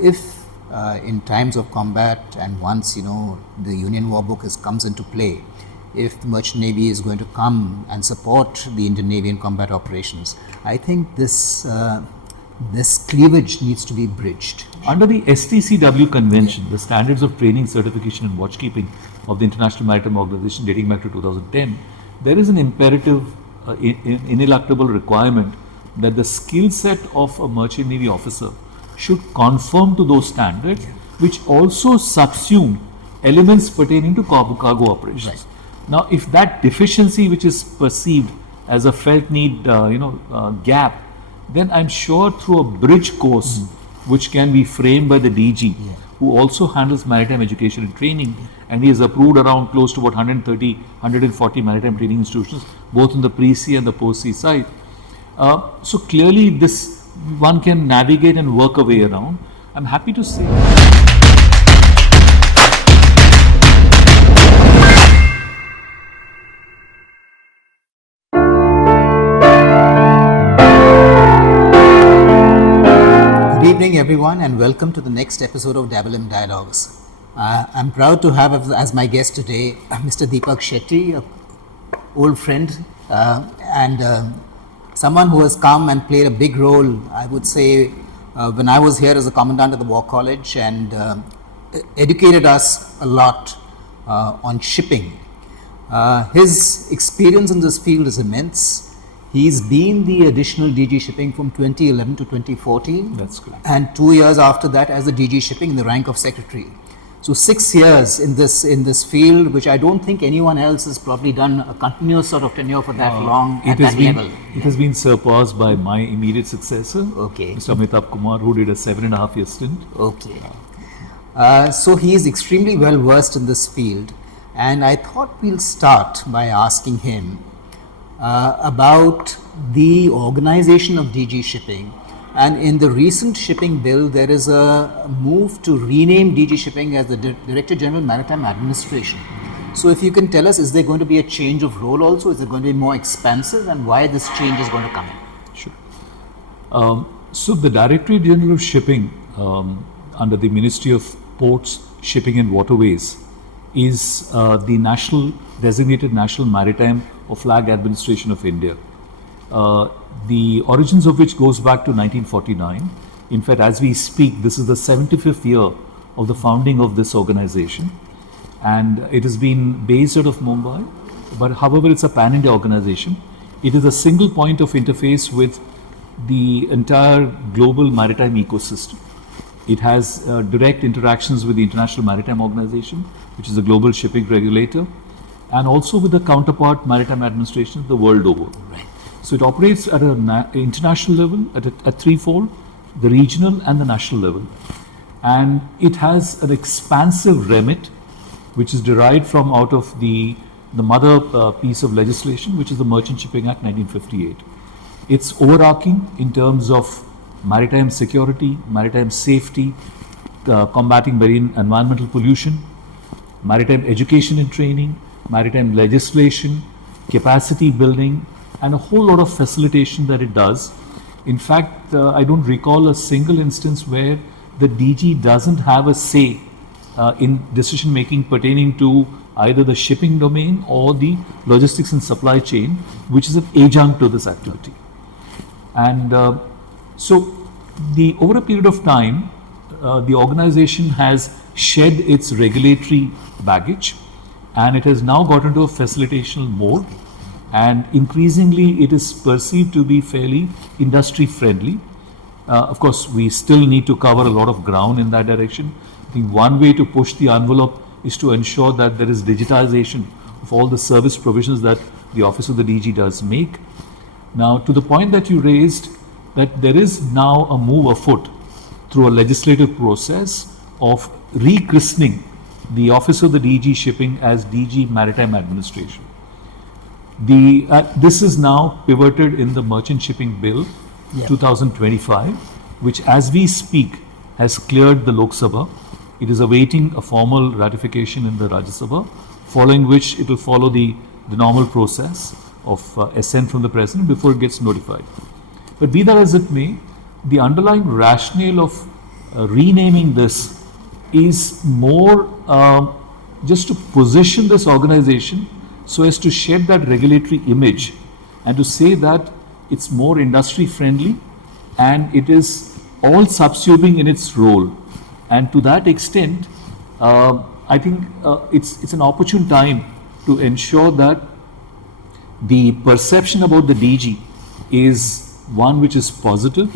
If in times of combat and once the Union War Book comes into play, if the Merchant Navy is going to come and support the Indian Navy in combat operations, I think this cleavage needs to be bridged. Under the STCW Convention, the Standards of Training, Certification and Watchkeeping of the International Maritime Organization dating back to 2010, there is an imperative, ineluctable requirement that the skill set of a Merchant Navy officer should conform to those standards, which also subsume elements pertaining to cargo operations. Right. Now, if that deficiency, which is perceived as a felt need, gap, then I'm sure through a bridge course, which can be framed by the DG, who also handles maritime education and training, and he has approved around close to about 130, 140 maritime training institutions, both on the pre-sea and the post-sea side. So clearly this one can navigate and work a way around. I'm happy to say. Good evening everyone, and welcome to the next episode of WM Dialogues. I'm proud to have as my guest today Mr. Deepak Shetty, an old friend and someone who has come and played a big role, I would say, when I was here as a commandant of the War College, and educated us a lot on shipping. His experience in this field is immense. He's been the additional DG Shipping from 2011 to 2014. That's correct. And 2 years after that as the DG Shipping in the rank of Secretary. So 6 years in this field, which I don't think anyone else has probably done a continuous sort of tenure for that long at that level. It has been surpassed by my immediate successor, Okay. Mr. Amitabh Kumar, who did a 7.5-year stint. Okay. So he is extremely well versed in this field, and I thought we'll start by asking him about the organization of DG Shipping. And in the recent shipping bill, there is a move to rename DG Shipping as the Director General Maritime Administration. So if you can tell us, is there going to be a change of role also? Is it going to be more expansive, and why this change is going to come in? Sure. So the Directorate General of Shipping under the Ministry of Ports, Shipping and Waterways is the designated National Maritime or Flag Administration of India. The origins of which goes back to 1949. In fact, as we speak, this is the 75th year of the founding of this organization, and it has been based out of Mumbai, but however it's a pan-India organization. It is a single point of interface with the entire global maritime ecosystem. It has direct interactions with the International Maritime Organization, which is a global shipping regulator, and also with the counterpart maritime administrations the world over. Right. So it operates at an international level, at threefold, the regional and the national level. And it has an expansive remit, which is derived from out of the mother piece of legislation, which is the Merchant Shipping Act 1958. It's overarching in terms of maritime security, maritime safety, combating marine environmental pollution, maritime education and training, maritime legislation, capacity building, and a whole lot of facilitation that it does. In fact, I don't recall a single instance where the DG doesn't have a say in decision making pertaining to either the shipping domain or the logistics and supply chain, which is an adjunct to this activity. And so over a period of time, the organization has shed its regulatory baggage, and it has now got into a facilitational mode. And increasingly it is perceived to be fairly industry friendly. Of course, we still need to cover a lot of ground in that direction. I think one way to push the envelope is to ensure that there is digitization of all the service provisions that the Office of the DG does make. Now, to the point that you raised, that there is now a move afoot through a legislative process of rechristening the Office of the DG Shipping as DG Maritime Administration. This is now pivoted in the Merchant Shipping Bill 2025, which as we speak has cleared the Lok Sabha. It is awaiting a formal ratification in the Rajya Sabha, following which it will follow the normal process of assent from the President before it gets notified. But be that as it may, the underlying rationale of renaming this is more just to position this organization so as to shed that regulatory image and to say that it's more industry friendly and it is all subsuming in its role. And to that extent, I think it's an opportune time to ensure that the perception about the DG is one which is positive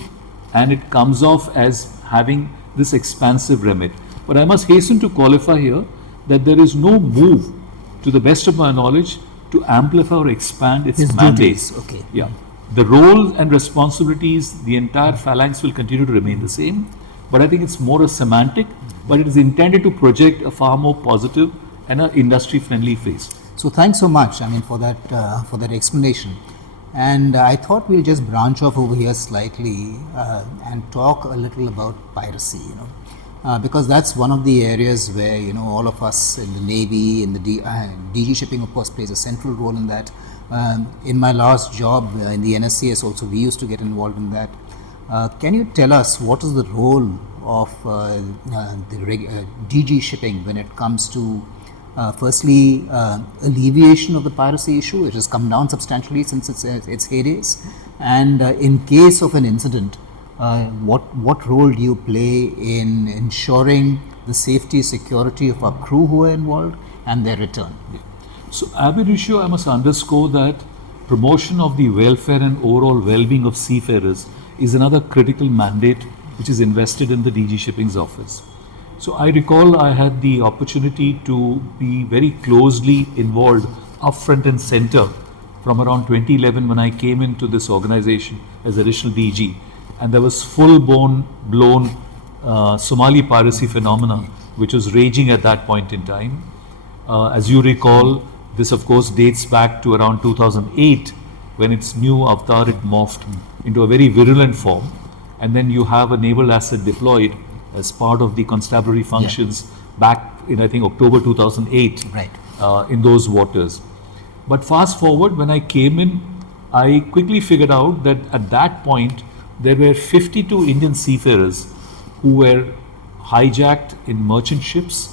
and it comes off as having this expansive remit. But I must hasten to qualify here that there is no move, to the best of my knowledge, to amplify or expand its mandates. Duties. Okay. Yeah. The role and responsibilities, the entire phalanx will continue to remain the same. But I think it's more a semantic, but it is intended to project a far more positive and an industry-friendly face. So thanks so much, I mean, for that explanation. And I thought we'll just branch off over here slightly and talk a little about piracy, because that's one of the areas where, all of us in the Navy, in the DG shipping, of course, plays a central role in that. In my last job in the NSCS also, we used to get involved in that. Can you tell us what is the role of the DG shipping when it comes to firstly, alleviation of the piracy issue? It has come down substantially since its heydays. And in case of an incident, what role do you play in ensuring the safety, security of our crew who are involved and their return? Yeah. So, ab initio, I must underscore that promotion of the welfare and overall well-being of seafarers is another critical mandate which is invested in the DG Shipping's office. So I recall I had the opportunity to be very closely involved up front and center from around 2011 when I came into this organization as additional DG, and there was blown Somali piracy phenomena which was raging at that point in time. As you recall, this of course dates back to around 2008 when its new avatar it morphed into a very virulent form, and then you have a naval asset deployed as part of the constabulary functions back in, I think, October 2008, right. In those waters. But fast forward, when I came in, I quickly figured out that at that point, there were 52 Indian seafarers who were hijacked in merchant ships.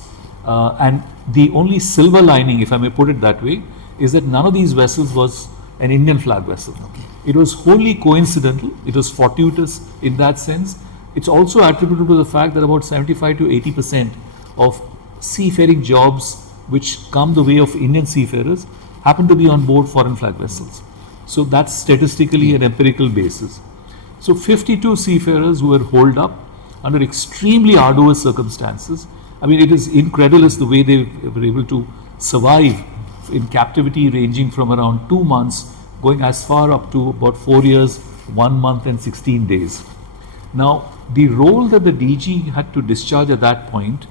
And the only silver lining, if I may put it that way, is that none of these vessels was an Indian flag vessel. Okay. It was wholly coincidental. It was fortuitous in that sense. It's also attributable to the fact that about 75 to 80% of seafaring jobs which come the way of Indian seafarers happen to be on board foreign flag vessels. So that's statistically an empirical basis. So 52 seafarers who were holed up under extremely arduous circumstances. I mean, it is incredulous the way they were able to survive in captivity ranging from around 2 months going as far up to about 4 years, 1 month and 16 days. Now, the role that the DG had to discharge at that point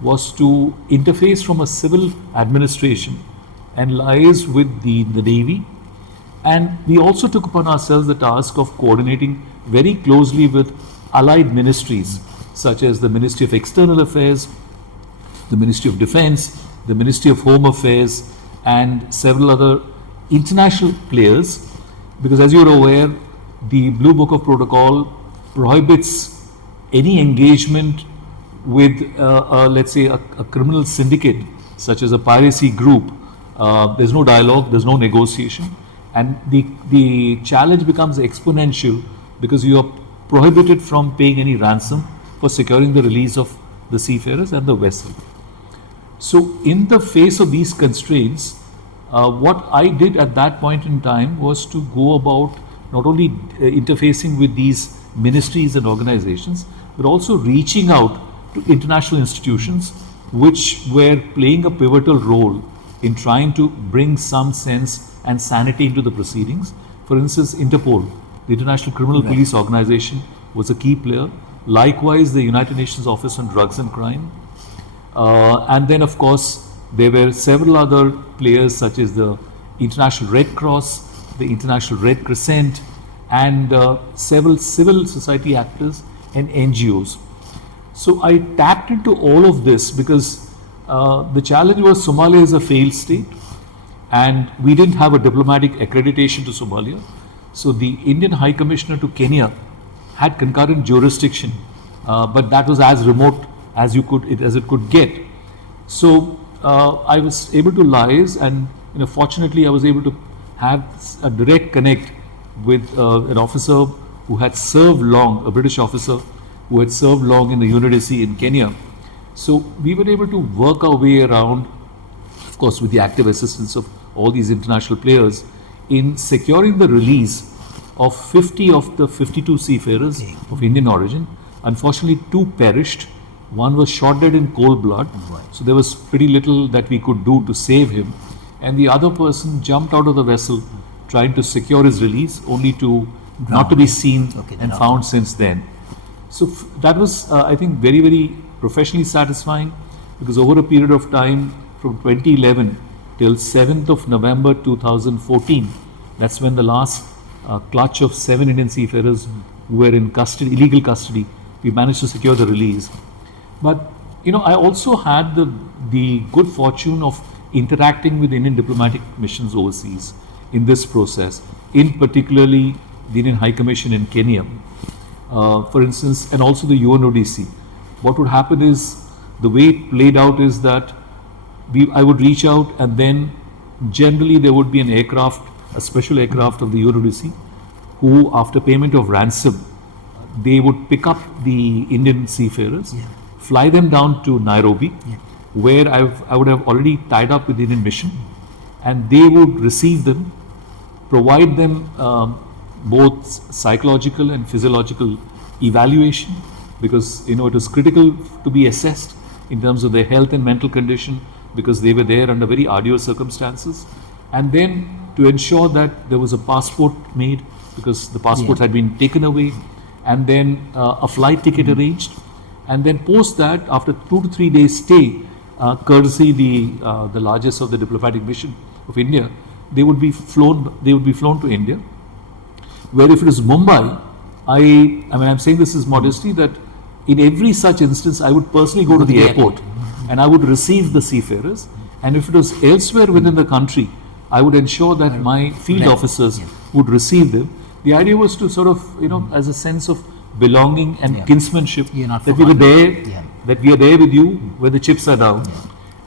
was to interface from a civil administration and liaise with the Navy. And we also took upon ourselves the task of coordinating very closely with allied ministries, such as the Ministry of External Affairs, the Ministry of Defense, the Ministry of Home Affairs, and several other international players. Because as you're aware, the Blue Book of Protocol prohibits any engagement with, let's say, a criminal syndicate, such as a piracy group. There's no dialogue, there's no negotiation, and the challenge becomes exponential because you are prohibited from paying any ransom for securing the release of the seafarers and the vessel. So, in the face of these constraints, what I did at that point in time was to go about not only interfacing with these ministries and organizations, but also reaching out to international institutions which were playing a pivotal role in trying to bring some sense and sanity into the proceedings. For instance, Interpol, the International Criminal Police Organization, was a key player. Likewise, the United Nations Office on Drugs and Crime. And then, of course, there were several other players such as the International Red Cross, the International Red Crescent, and several civil society actors and NGOs. So I tapped into all of this because the challenge was Somalia is a failed state and we didn't have a diplomatic accreditation to Somalia. So the Indian High Commissioner to Kenya had concurrent jurisdiction but that was as remote as it could get. So I was able to liaise, and fortunately I was able to have a direct connect with an officer who had served long, a British officer who had served long in the UNODC in Kenya. So we were able to work our way around, of course with the active assistance of all these international players, in securing the release of 50 of the 52 seafarers of Indian origin. Unfortunately, 2 perished. One was shot dead in cold blood, so there was pretty little that we could do to save him. And the other person jumped out of the vessel trying to secure his release, only to not to be seen and found since then. So that was, I think, very, very professionally satisfying, because over a period of time from 2011 till 7th of November 2014, that's when the last clutch of 7 Indian seafarers who were in custody, illegal custody, we managed to secure the release. But I also had the good fortune of interacting with Indian diplomatic missions overseas in this process, in particularly the Indian High Commission in Kenya, for instance, and also the UNODC. What would happen is, the way it played out is that I would reach out, and then generally there would be an aircraft, a special aircraft of the UNODC, who after payment of ransom, they would pick up the Indian seafarers, fly them down to Nairobi, where I would have already tied up with the Indian mission, and they would receive them, provide them both psychological and physiological evaluation, because it was critical to be assessed in terms of their health and mental condition, because they were there under very arduous circumstances, and then to ensure that there was a passport made, because the passport had been taken away, and then a flight ticket arranged, and then post that, after 2 to 3 days stay, courtesy the largest of the diplomatic mission of India, they would be flown to India, where if it is Mumbai, I mean I'm saying this is modesty, that in every such instance I would personally go to the airport and I would receive the seafarers, and if it was elsewhere within the country, I would ensure that my field officers would receive them. The idea was to sort of, as a sense of belonging and kinsmanship, that we were there, that we are there with you where the chips are down.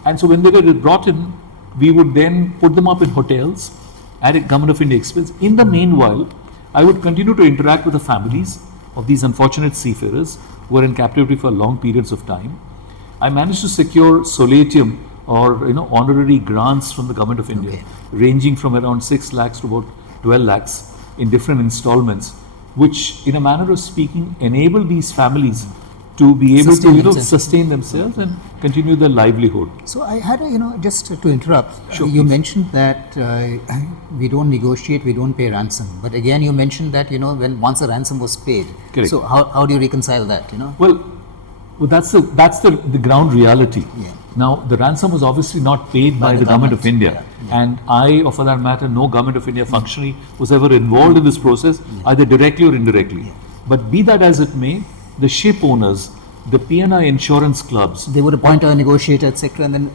And so when they were brought in, we would then put them up in hotels at a Government of India expense. In the meanwhile, I would continue to interact with the families of these unfortunate seafarers who were in captivity for long periods of time. I managed to secure solatium, or honorary grants from the Government of India, ranging from around 6 lakhs to about 12 lakhs in different installments, which in a manner of speaking enable these families to be able to sustain themselves and continue their livelihood. So I had just to interrupt, you mentioned that we don't negotiate, we don't pay ransom, but again you mentioned that when once a ransom was paid. Correct. So how do you reconcile that? Well, that's the ground reality. Now the ransom was obviously not paid by the Government of India, and or for that matter no Government of India functionary was ever involved in this process, either directly or indirectly. But be that as it may, the ship owners, the P&I insurance clubs, they would appoint a negotiator, etc., and then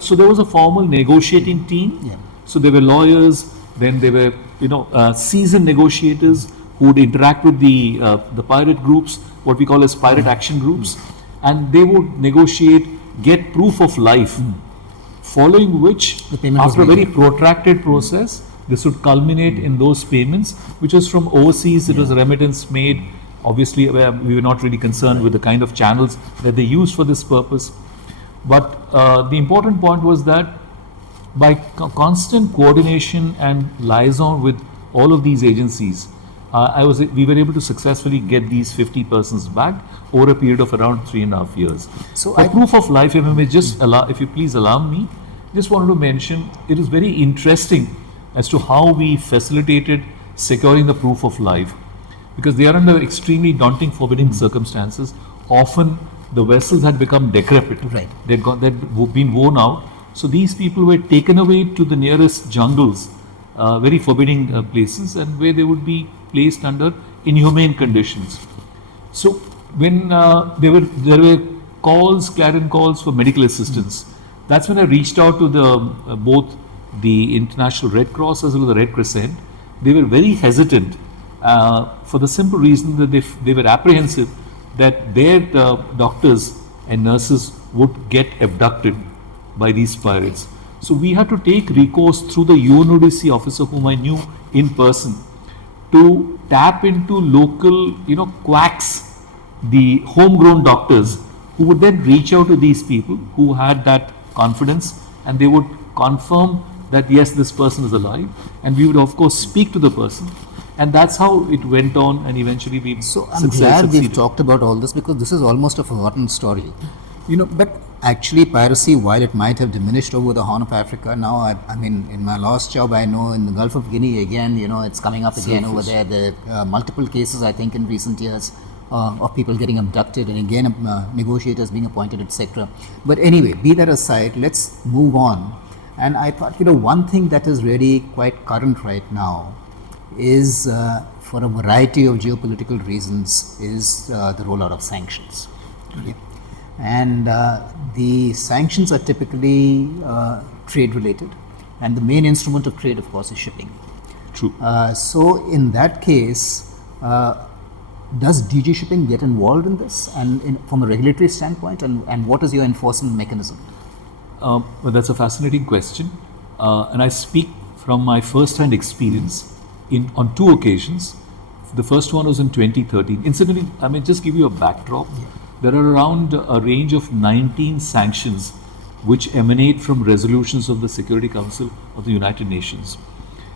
so there was a formal negotiating team. So there were lawyers, then there were seasoned negotiators who would interact with the pirate groups, what we call as pirate action groups, and they would negotiate, get proof of life, following which, after a very protracted process, this would culminate in those payments, which was from overseas. It was a remittance made. Obviously, we were not really concerned with the kind of channels that they used for this purpose. But the important point was that by constant coordination and liaison with all of these agencies, we were able to successfully get these 50 persons back over a period of around 3.5 years. So for proof of life, if you please allow me, just wanted to mention, it is very interesting as to how we facilitated securing the proof of life, because they are under extremely daunting, forbidding circumstances. Often the vessels had become decrepit. They'd been worn out. So these people were taken away to the nearest jungles, very forbidding places, and where they would be placed under inhumane conditions. So when there were clarion calls for medical assistance, that's when I reached out to both the International Red Cross as well as the Red Crescent. They were very hesitant, for the simple reason that they were apprehensive that their doctors and nurses would get abducted by these pirates. So we had to take recourse through the UNODC officer whom I knew in person to tap into local, quacks, the homegrown doctors who would then reach out to these people who had that confidence, and they would confirm that yes, this person is alive, and we would of course speak to the person, and that's how it went on, and eventually we So I'm glad we've talked about all this, because this is almost a forgotten story. But actually piracy, while it might have diminished over the Horn of Africa, now I mean, in my last job, I know in the Gulf of Guinea again, it's coming up again over there. There are multiple cases, I think, in recent years of people getting abducted, and again negotiators being appointed, etc. But anyway, be that aside, let's move on. And I thought, one thing that is really quite current right now is, for a variety of geopolitical reasons, is the rollout of sanctions. Okay. And the sanctions are typically trade related, and the main instrument of trade, of course, is shipping. True. So in that case, does DG Shipping get involved in this, and from a regulatory standpoint, and what is your enforcement mechanism? Well, that's a fascinating question, and I speak from my first-hand experience on two occasions. The first one was in 2013. Incidentally, I may just give you a backdrop. Yeah. There are around a range of 19 sanctions which emanate from resolutions of the Security Council of the United Nations,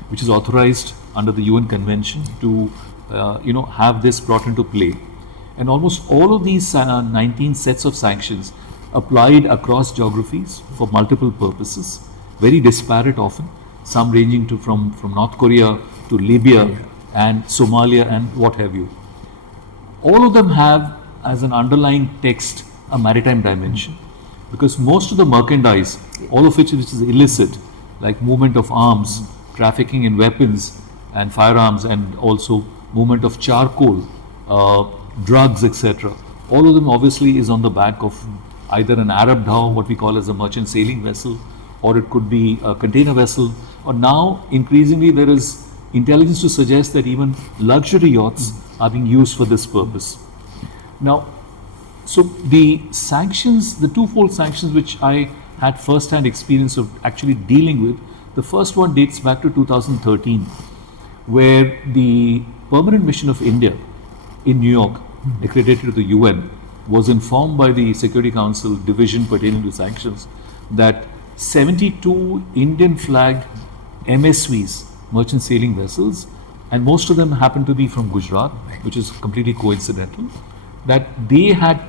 which is authorized under the UN Convention to have this brought into play. And almost all of these 19 sets of sanctions applied across geographies for multiple purposes, very disparate often, some ranging to from North Korea to Libya and Somalia and what have you. All of them have as an underlying text a maritime dimension, because most of the merchandise, all of which is illicit, like movement of arms, trafficking in weapons and firearms, and also movement of charcoal, drugs, etc., all of them obviously is on the back of either an Arab dhow, what we call as a merchant sailing vessel, or it could be a container vessel, or now increasingly there is intelligence to suggest that even luxury yachts are being used for this purpose. Now, so the sanctions, the twofold sanctions which I had first-hand experience of actually dealing with, the first one dates back to 2013, where the Permanent Mission of India in New York, accredited to the UN, was informed by the Security Council division pertaining to sanctions that 72 Indian flagged MSVs, merchant sailing vessels, and most of them happen to be from Gujarat, which is completely coincidental, that they had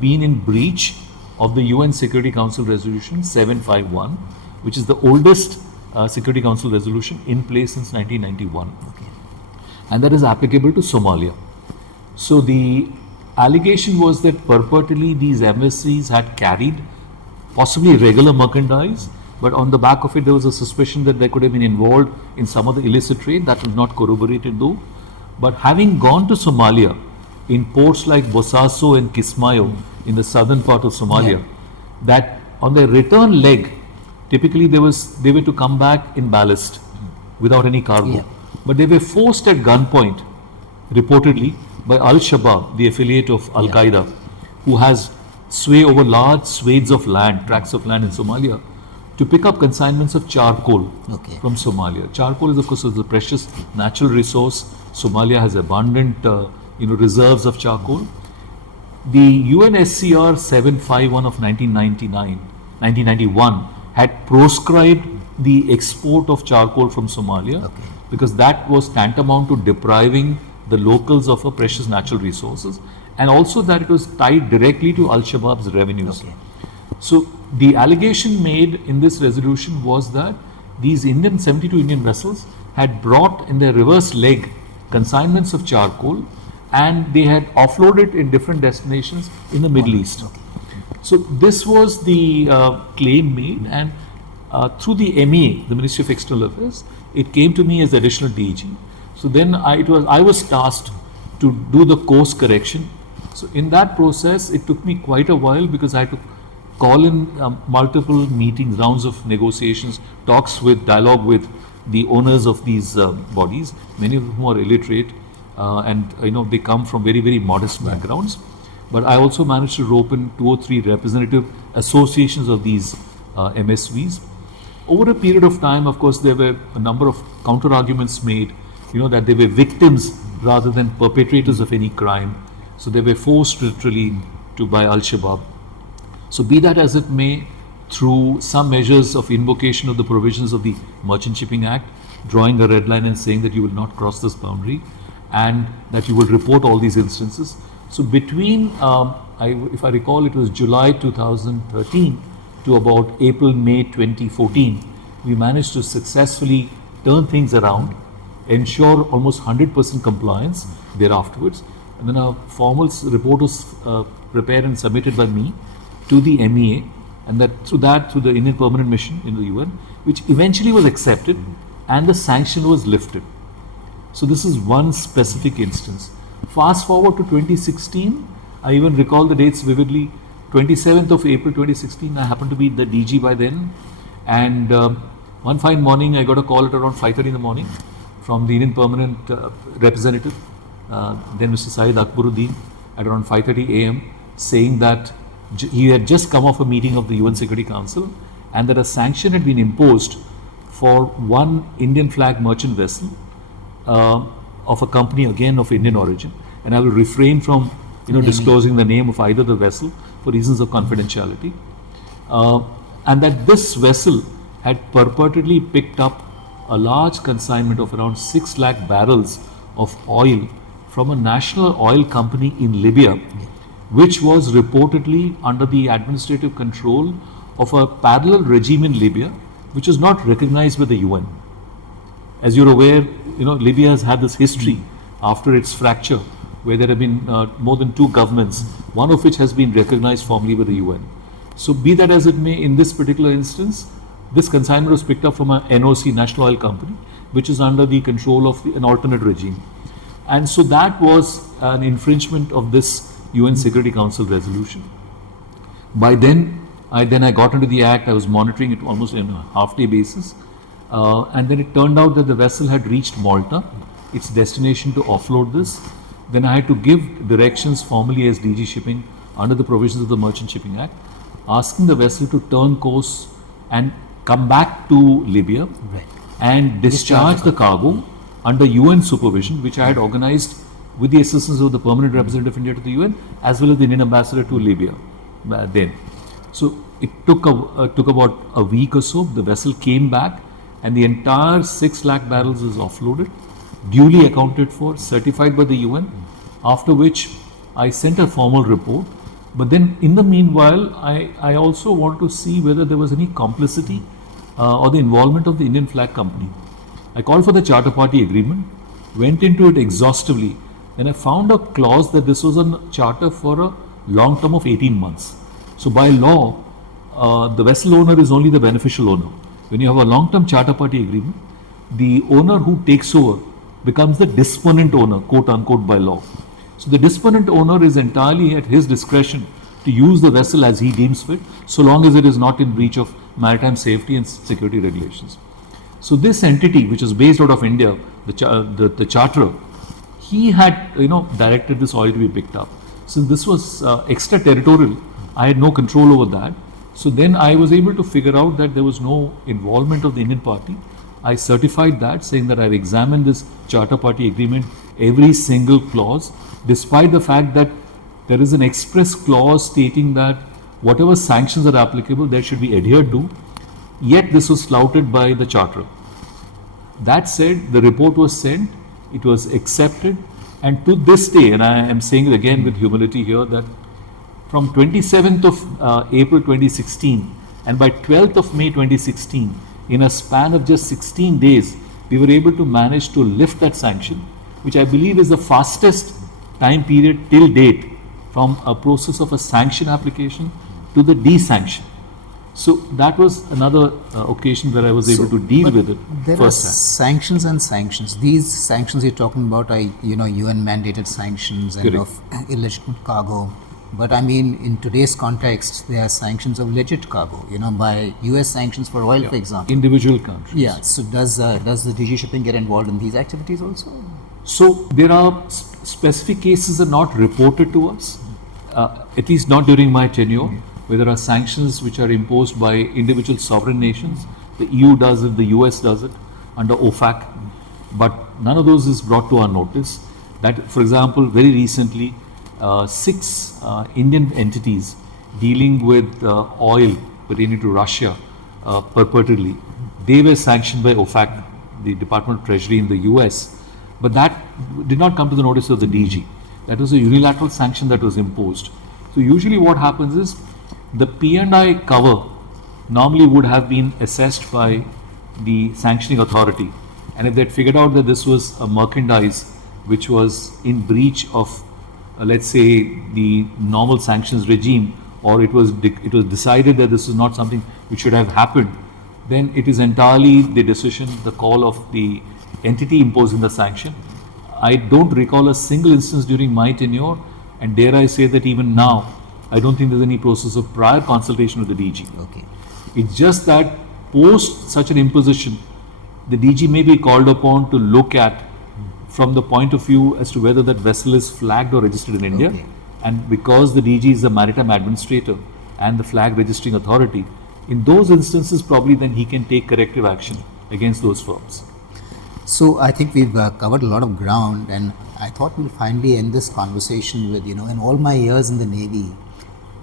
been in breach of the UN Security Council Resolution 751, which is the oldest Security Council resolution in place since 1991. Okay. And that is applicable to Somalia. So the allegation was that purportedly these MSCs had carried possibly regular merchandise, but on the back of it there was a suspicion that they could have been involved in some of the illicit trade. That was not corroborated though. But having gone to Somalia, in ports like Bosaso and Kismayo in the southern part of Somalia, that on their return leg, typically they were to come back in ballast without any cargo. But they were forced at gunpoint, reportedly, by Al-Shabaab, the affiliate of Al-Qaeda, who has sway over large swathes of land, tracts of land in Somalia, to pick up consignments of charcoal from Somalia. Charcoal is, of course, a precious natural resource. Somalia has abundant reserves of charcoal. The UNSCR 751 of 1991 had proscribed the export of charcoal from Somalia because that was tantamount to depriving the locals of a precious natural resources, and also that it was tied directly to Al-Shabaab's revenues. So the allegation made in this resolution was that these 72 Indian vessels had brought in their reverse leg consignments of charcoal, and they had offloaded in different destinations in the Middle East. So this was the claim made, and through the MEA, the Ministry of External Affairs, it came to me as additional DG. So then I was tasked to do the course correction. So in that process, it took me quite a while because I had to call in multiple meetings, rounds of negotiations, dialogue with the owners of these bodies, many of whom are illiterate, and they come from very, very modest backgrounds. but I also managed to rope in 2 or 3 representative associations of these MSVs. Over a period of time, of course, there were a number of counter arguments made, that they were victims rather than perpetrators of any crime. So they were forced literally to by Al-Shabaab. So be that as it may, through some measures of invocation of the provisions of the Merchant Shipping Act, drawing a red line and saying that you will not cross this boundary and that you will report all these instances. So between, if I recall, it was July 2013 to about April, May 2014, we managed to successfully turn things around, ensure almost 100% compliance thereafterwards. And then a formal report was prepared and submitted by me to the MEA, and through the Indian Permanent Mission in the UN, which eventually was accepted and the sanction was lifted. So this is one specific instance. Fast forward to 2016, I even recall the dates vividly. 27th of April 2016, I happened to be the DG by then, and one fine morning I got a call at around 5:30 in the morning from the Indian Permanent Representative, then Mr. Syed Akbaruddin, at around 5:30 AM, saying that he had just come off a meeting of the UN Security Council and that a sanction had been imposed for one Indian flag merchant vessel of a company again of Indian origin, and I will refrain from disclosing the name of either the vessel for reasons of confidentiality, and that this vessel had purportedly picked up a large consignment of around 6 lakh barrels of oil from a national oil company in Libya, which was reportedly under the administrative control of a parallel regime in Libya, which is not recognized by the UN. As you're aware, Libya has had this history after its fracture, where there have been more than 2 governments, one of which has been recognized formally by the UN. So be that as it may, in this particular instance, this consignment was picked up from a NOC, National Oil Company, which is under the control of an alternate regime. And so that was an infringement of this UN Security Council resolution. By then, I got into the act. I was monitoring it almost on a half-day basis, and then it turned out that the vessel had reached Malta, its destination to offload this. Then I had to give directions formally as DG Shipping under the provisions of the Merchant Shipping Act, asking the vessel to turn course and come back to Libya and discharge the cargo under UN supervision, which I had organized with the assistance of the Permanent Representative of India to the UN, as well as the Indian Ambassador to Libya then. So it took about a week or so. The vessel came back and the entire 6 lakh barrels is offloaded, duly accounted for, certified by the UN, after which I sent a formal report. But then in the meanwhile, I also wanted to see whether there was any complicity or the involvement of the Indian flag company. I called for the charter party agreement, went into it exhaustively, and I found a clause that this was a charter for a long term of 18 months. So by law, the vessel owner is only the beneficial owner. When you have a long term charter party agreement, the owner who takes over becomes the disponent owner, quote unquote, by law. So the disponent owner is entirely at his discretion to use the vessel as he deems fit, so long as it is not in breach of maritime safety and security regulations. So this entity, which is based out of India, the charterer, he had directed this oil to be picked up. Since this was extraterritorial, I had no control over that. So then I was able to figure out that there was no involvement of the Indian party. I certified that, saying that I've examined this charter party agreement, every single clause, despite the fact that there is an express clause stating that whatever sanctions are applicable, they should be adhered to. Yet this was flouted by the charterer. That said, the report was sent, it was accepted, and to this day, and I am saying it again with humility here, that from 27th of April 2016 and by 12th of May 2016, in a span of just 16 days, we were able to manage to lift that sanction, which I believe is the fastest time period till date from a process of a sanction application to the de-sanction. So that was another occasion where I was able to deal with it there first are hand. sanctions and sanctions. These sanctions you're talking about are UN mandated sanctions and Correct. of illegitimate cargo. But I mean, in today's context, there are sanctions of legit cargo, by US sanctions for oil, for example. Individual countries. Yeah. So does the DG Shipping get involved in these activities also? So there are specific cases are not reported to us. at least not during my tenure, where there are sanctions which are imposed by individual sovereign nations. The EU does it, the US does it under OFAC, but none of those is brought to our notice. That, for example, very recently, 6 Indian entities dealing with oil pertaining to Russia purportedly, they were sanctioned by OFAC, the Department of Treasury in the US, but that did not come to the notice of the DG. That was a unilateral sanction that was imposed. So usually what happens is the P&I cover normally would have been assessed by the sanctioning authority, and if they'd figured out that this was a merchandise which was in breach of let's say the normal sanctions regime, or it was decided that this is not something which should have happened, then it is entirely the decision, the call of the entity imposing the sanction. I don't recall a single instance during my tenure, and dare I say that even now, I don't think there's any process of prior consultation with the DG. Okay. It's just that post such an imposition, the DG may be called upon to look at from the point of view as to whether that vessel is flagged or registered in India. Okay. And because the DG is the maritime administrator and the flag registering authority, in those instances probably then he can take corrective action against those firms. So I think we've covered a lot of ground, and I thought we'll finally end this conversation with, in all my years in the Navy,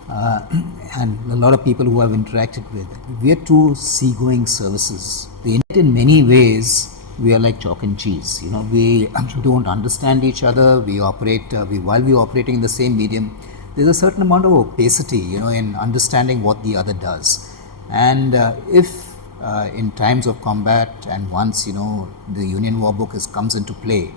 and a lot of people who I've interacted with, we are two seagoing services. In many ways, we are like chalk and cheese. We don't understand each other. We operate, while we're operating in the same medium, there's a certain amount of opacity, in understanding what the other does. And if in times of combat, and once, the Union War Book comes into play,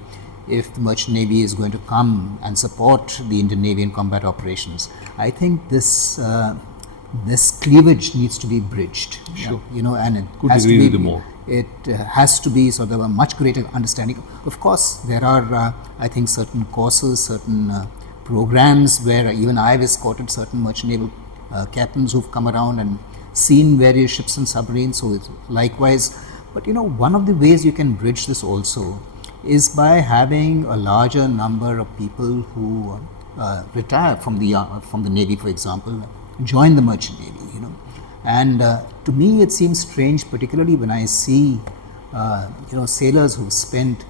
if the Merchant Navy is going to come and support the Indian Navy in combat operations, I think this cleavage needs to be bridged. Sure. And it Could has agree to be with you more. It has to be sort of a much greater understanding. Of course, there are, I think, certain courses, certain programs where even I've escorted certain merchant naval captains who've come around and seen various ships and submarines. So it's likewise, but one of the ways you can bridge this also is by having a larger number of people who retire from the Navy, for example, join the Merchant Navy. And to me, it seems strange, particularly when I see, sailors who've spent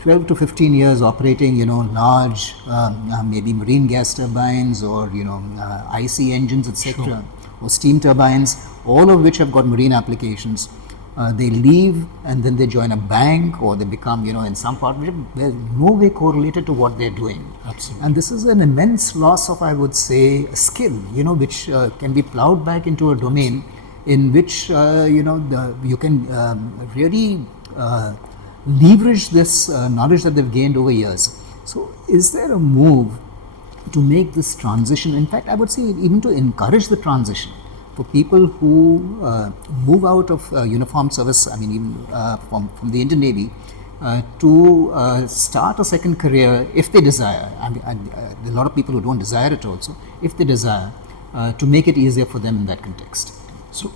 12 to 15 years operating, large, maybe marine gas turbines or, IC engines, etc., Sure. or steam turbines, all of which have got marine applications. They leave and then they join a bank, or they become, in some partnership, they're no way correlated to what they're doing. Absolutely. And this is an immense loss of, I would say, a skill, which can be plowed back into a domain in which, you can really leverage this knowledge that they've gained over years. So is there a move to make this transition, in fact, I would say even to encourage the transition, for people who move out of uniformed service, even from the Indian Navy, to start a second career if they desire. There are a lot of people who don't desire it also, if they desire, to make it easier for them in that context. So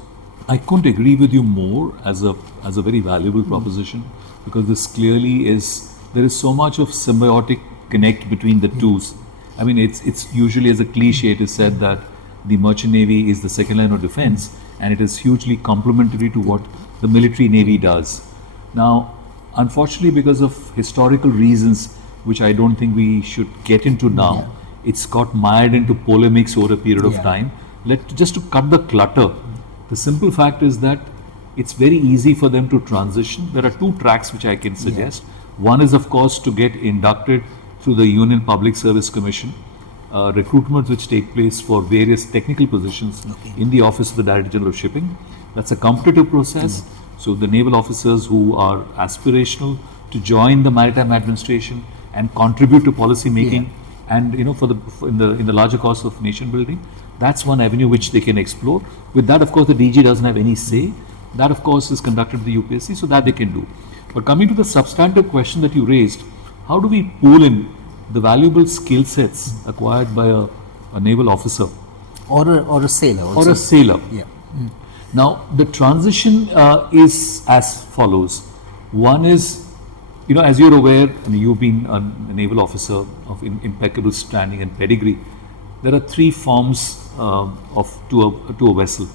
I couldn't agree with you more as a very valuable proposition, because this clearly there is so much of symbiotic connect between the two. It's usually, as a cliche, it is said that the Merchant Navy is the second line of defense, and it is hugely complementary to what the military Navy does. Now, unfortunately, because of historical reasons, which I don't think we should get into now, it's got mired into polemics over a period of time. Just to cut the clutter, the simple fact is that it's very easy for them to transition. There are 2 tracks which I can suggest. One is, of course, to get inducted through the Union Public Service Commission, recruitments which take place for various technical positions in the Office of the Director General of Shipping. That's a competitive process. So the naval officers who are aspirational to join the Maritime Administration and contribute to policy making, and in the larger cause of nation building, that's one avenue which they can explore. With that, of course, the DG doesn't have any say. That, of course, is conducted at the UPSC, so that they can do. But coming to the substantive question that you raised, how do we pool in the valuable skill sets acquired by a naval officer or a sailor also. or a sailor? Yeah. Now, the transition is as follows. One is, as you're aware, you've been a naval officer of impeccable standing and pedigree. there are three forms to a vessel,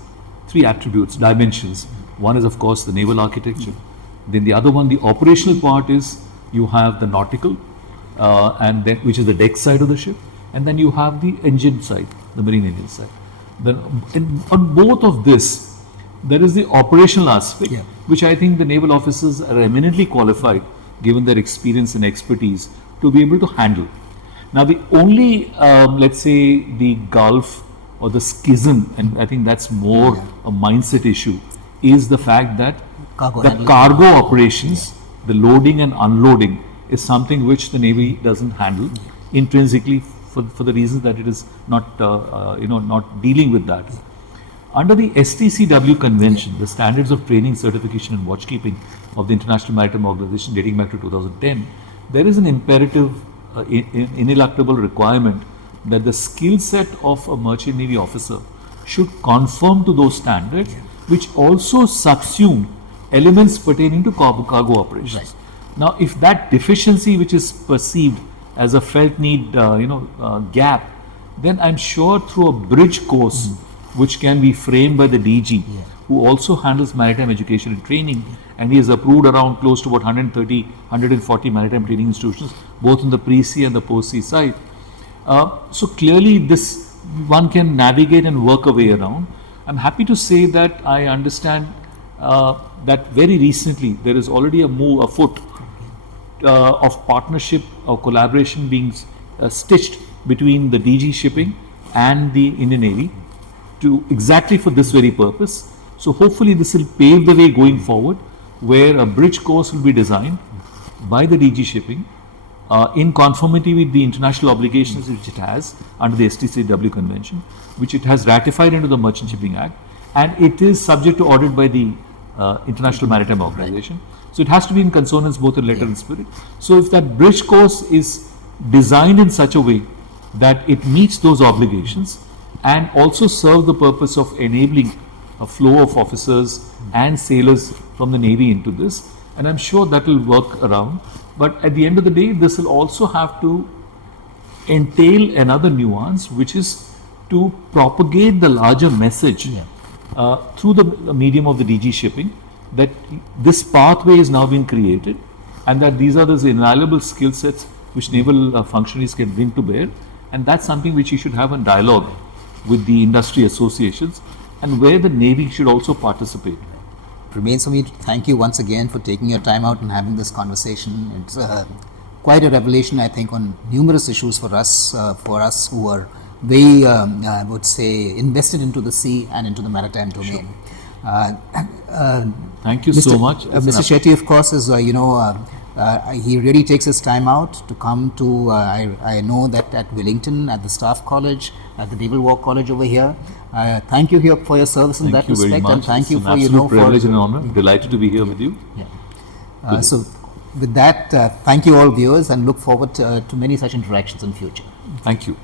three attributes, dimensions. One is, of course, the naval architecture. Then the other one, the operational part, is you have the nautical, and then which is the deck side of the ship, and then you have the engine side, the marine engine side. Then on both of this, there is the operational aspect, which I think the naval officers are eminently qualified, given their experience and expertise, to be able to handle. Now, the only, let's say, the gulf or the schism, and I think that's more a mindset issue, is the fact that the cargo operations, the loading and unloading, is something which the Navy doesn't handle intrinsically for the reasons that it is not, not dealing with that. Under the STCW Convention, the Standards of Training, Certification and Watchkeeping of the International Maritime Organization dating back to 2010, there is an imperative, ineluctable requirement that the skill set of a merchant Navy officer should conform to those standards, which also subsume elements pertaining to cargo operations. Right. Now, if that deficiency, which is perceived as a felt need, gap, then I'm sure through a bridge course, which can be framed by the DG, who also handles maritime education and training, and he has approved around close to about 130, 140 maritime training institutions, both on the pre-sea and the post-sea side. So clearly this one can navigate and work a way around. I'm happy to say that I understand that very recently there is already a move afoot of partnership or collaboration being stitched between the DG shipping and the Indian Navy to exactly for this very purpose. So hopefully this will pave the way going forward, where a bridge course will be designed by the DG shipping in conformity with the international obligations which it has under the STCW Convention, which it has ratified into the Merchant Shipping Act, and it is subject to audit by the International Maritime Organization. So it has to be in consonance both in letter and spirit. So if that bridge course is designed in such a way that it meets those obligations and also serve the purpose of enabling a flow of officers and sailors from the Navy into this, and I'm sure that will work around. But at the end of the day, this will also have to entail another nuance, which is to propagate the larger message through the medium of the DG shipping, that this pathway is now being created, and that these are those invaluable skill sets which naval functionaries can bring to bear, and that's something which you should have a dialogue with the industry associations, and where the Navy should also participate. It remains for me to thank you once again for taking your time out and having this conversation. It's quite a revelation, I think, on numerous issues for us who are very, I would say, invested into the sea and into the maritime domain. Thank you so much. Mr. Shetty, of course, is, he really takes his time out to come to, I know that at Wellington, at the Staff College, at the Naval War College over here. Thank you here for your service in that respect, and thank you for, an absolute privilege and honor. Delighted to be here with you. So with that, thank you all viewers, and look forward to many such interactions in future. Thank you.